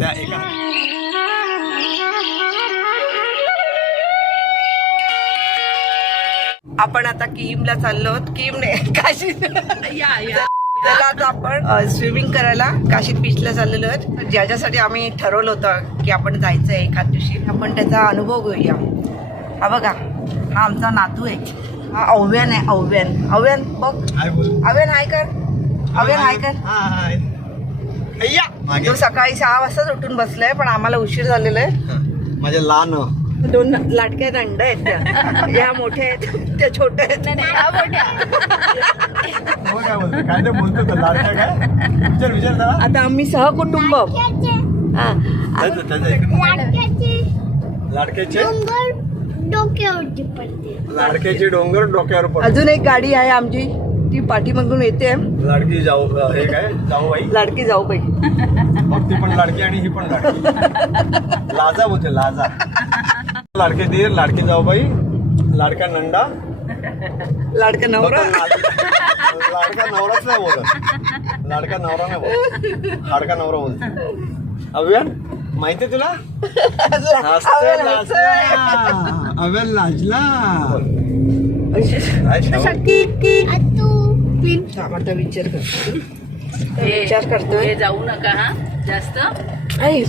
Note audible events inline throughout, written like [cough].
त्या एका. आपण आता किमला चाललो आहोत. किम नाही काशीत चला आता आपण स्विमिंग करायला काशीत बीचला चाललेलो आहोत. ज्याच्यासाठी आम्ही ठरवलं होतं की आपण जायचं आहे एखाद दिवशी आपण त्याचा अनुभव घेऊया. हा बघा हा आमचा नातू आहे. हा अव्यान आहे अव्यान. अव्यान बघ. अव्यान हाय कर. अव्यान हाय कर. तो सकाळी सहा वाजताच उठून बसलाय पण आम्हाला उशीर झालेला आहे. माझे लहान दोन लाटक्या दंड आहेत त्या. या मोठ्या आहेत त्या छोट्या आहेत. काय बोलतो काय ते बोलतो तो लाडका काय? विचार विचार जरा. आता आम्ही सहकुटुंब हा. त्याचं- त्याचं ऐकून. लाडक्याचे लाडक्याचे डोंगर डोक्यावरती पडते. लाडक्याचे डोंगर डोक्यावर पडतो. अजून एक गाडी आहे आमची. ती पाठीमागून येते. लाडकी जाऊ हे काय? जाऊ बाई लाडकी जाऊ बाई मग ती पण लाडकी आणि ही पण लाडकी. लाजा बोलते लाजा. लाडके दीर लाडकी जाऊ बाई लाडका नंदा. लाडका नवरा. लाडका नवराच नाही बोलत. लाडका नवरा नाही बोलत. हाडका नवरा बोलतो. अव्यान माहितीये तुला. अव्यान लाजला थांब, आता विचार करतो हे विचार करतोय. हे जाऊ नका हा जास्त. आई,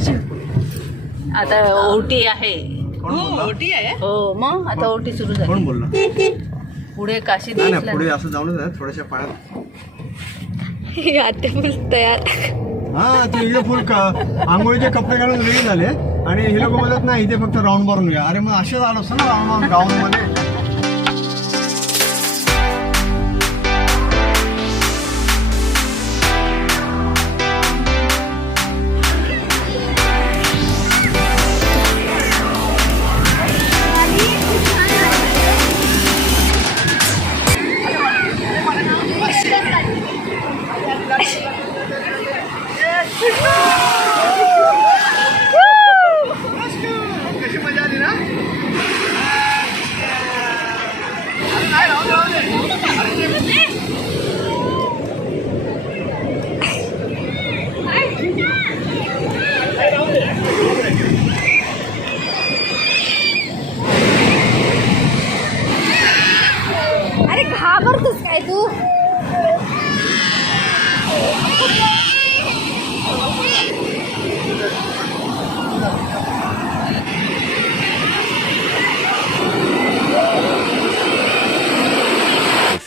आता ओटी आहे. बोलला? मोठी आहे. हो मग आता ओटी सुरू झाली. कोण बोलला? पुढे काशी पुढे असं जाऊनच आहे थोड्याशा पायात. फुल तयार. हा ते इकडे फुल क- आंघोळीचे कपडे घालून रेडी झाले. आणि हे लोक बोलत नाही इथे फक्त राऊंड मारून घ्या अरे मग असे झालं असतं ना राऊंड मारून गाऊन मध्ये.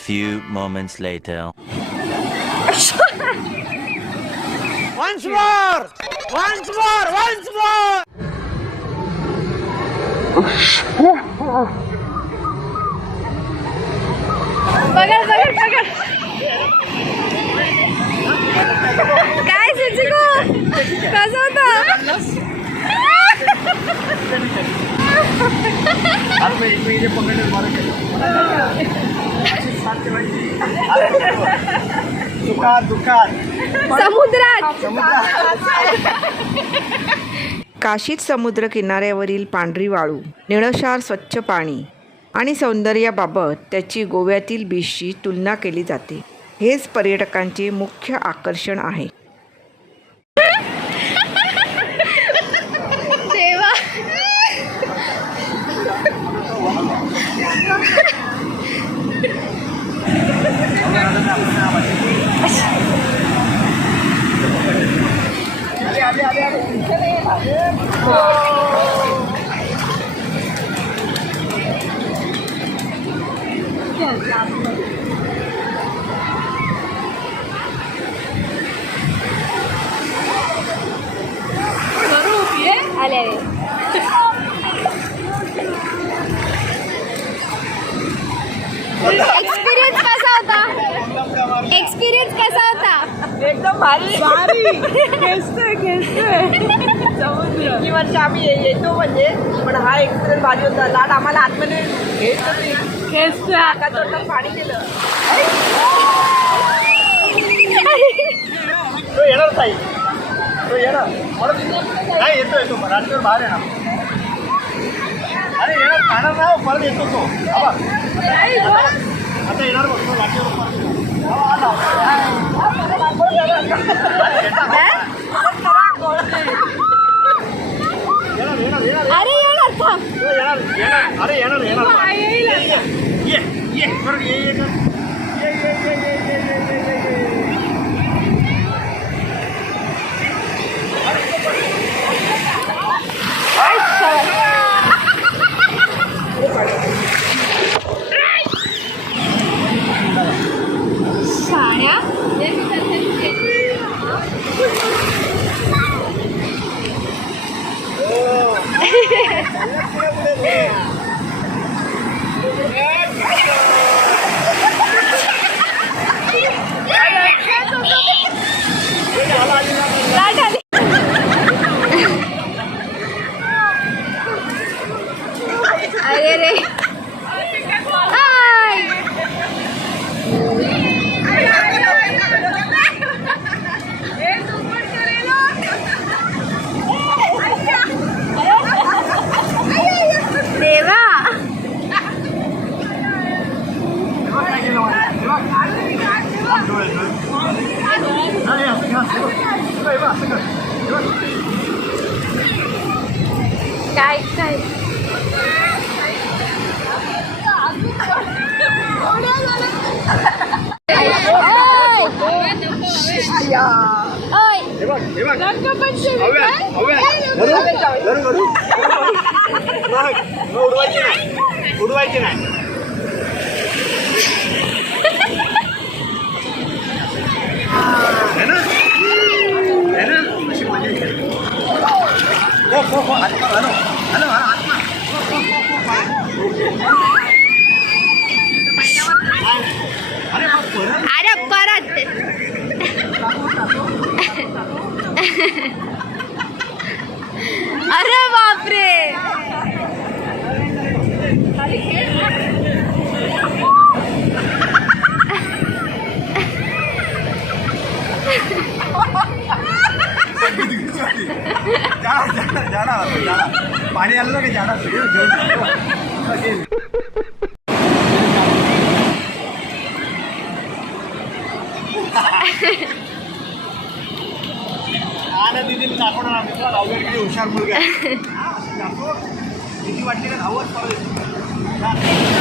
few moments later. once more once more once more बघा बघा बघा काय सुचिको कसं होतं दुकान दुकान समुद्रात. काशीत समुद्र किनाऱ्यावरील पांढरी वाळू निळशार स्वच्छ पाणी आणि सौंदर्याबाबत त्याची गोव्यातील बीचशी तुलना केली जाते. हेच पर्यटकांचे मुख्य आकर्षण आहे देवा आले आले एक्सपिरियन्स कसा होता? एक्सपिरियन्स कसा होता? एकदम भारी. भारी खेचतोय खेचतोय. समुद्र ही वर्ष आम्ही ये- येतो म्हणजे पण हा एक्सपिरियन्स भारी होता. लाट आम्हाला आतमध्ये घेत खेचतोय. आकाशवाटलं पाणी गेलं. तो येणार ताई. तो येणार. नाही येतो येतो रात्रीवर बाहेर येणार. अरे येणार. खाणार ना परत येतो तो. आबा. आता येणार बघ. तो रात्रीवर परत येतो. आबा, आला. Yeah? Yes, yes, yes. Okay. 该在 पाणी आलं ना की जाडा सगळं घेऊन आलं दिदी दाखवणार आम्ही तुला राहुल किती हुशार मुलगा आहे. हा, असं दाखव. भीती वाटली का धावत पळत.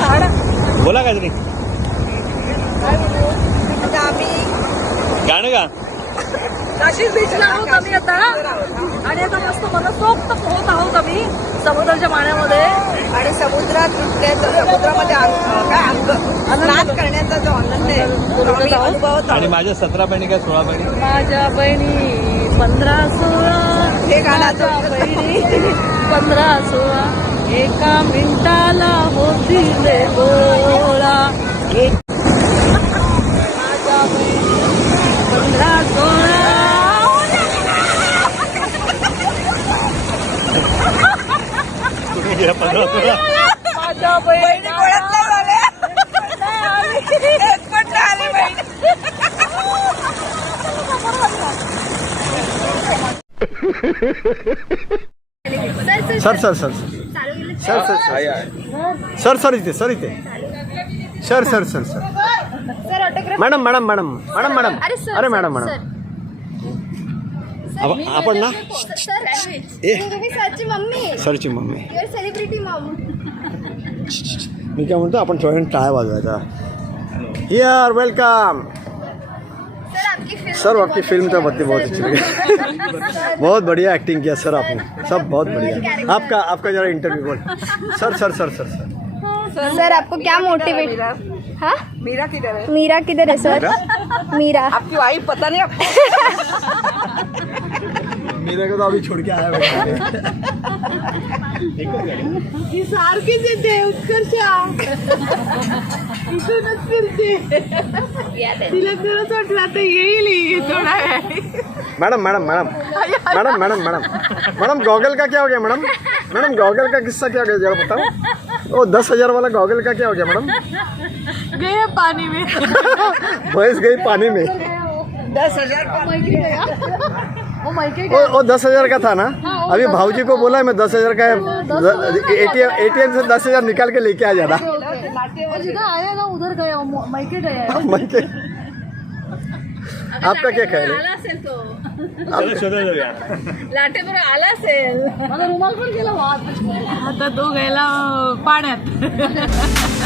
काळ्या [laughs] बोला काय तरी गाणं का बीचला आहोत आम्ही आता. आणि आता मस्त मनसोक्त पोहत आहोत आम्ही समुद्राच्या पाण्यामध्ये आणि समुद्रात समुद्रामध्ये अंग- काय अंग? स्नान करण्याचा जो आम्ही अनुभवत आणि आहोत. माझ्या सतरा बहिणी काय सोळा बहिणी? माझ्या बहिणी पंधरा सोळा. हे गाणं माझ्या आता- बहिणी पंधरा सोळा. एका मिनिटाला होतील गोळा. एक. माझ्या बहिणी पंधरा सोळा. [laughs] तुम्ही घ्या पंधरा सोळा. माझ्या बहिणी sir sir sir. Sir sir sir sir. इथे सर इथे. Sir sir sir sir. Madam madam madam madam madam. अरे मॅडम मॅडम. आपण ना? सरची मम्मी. मी काय म्हणतो आपण थोड्या टाळ्या वाजवायचा. यार वेलकम सर आपकी फ़िल्म तो बत्ती बहुत अच्छी लगी। बहुत बढ़िया एक्टिंग किया सर आपने। सब बहुत बढ़िया। आपका आपका जरा इंटरव्यू बोल। Sir sir sir sir sir. Sir आपको क्या मोटिवेट हाँ? मीरा किधर है? मीरा किधर है सर? मीरा? आपकी वाइफ पता नहीं आपको? मेरे को तो अभी छोड़ के आया बेटा सारखीच येते उत्कर्ष इथूनच फिरते तिला खरंच वाटलं आता येईल थोडा madam madam madam madam madam madam madam goggle का क्या हो गया मैडम मैडम गॉगल का किस्सा क्या हो गया जरा बताओ वो दस हज़ार वाला गॉगल का क्या हो गया मैडम गए पानी में भैंस गई पानी में दस हज़ार वो दस हज़ार का था ना हाँ, अभी भाऊजी को बोला है मैं दस हज़ार का एटीएम एटीएम से दस हज़ार निकाल के लेके आ जाना वो जिधर आया ना उधर गया वो मायके गया [laughs] मन के आपका क्या ख्याल है? आला असेल तो. लाटे बरोबर आला असेल. माझा रुमाल पण गेला आता तो गेला पाण्यात. [laughs]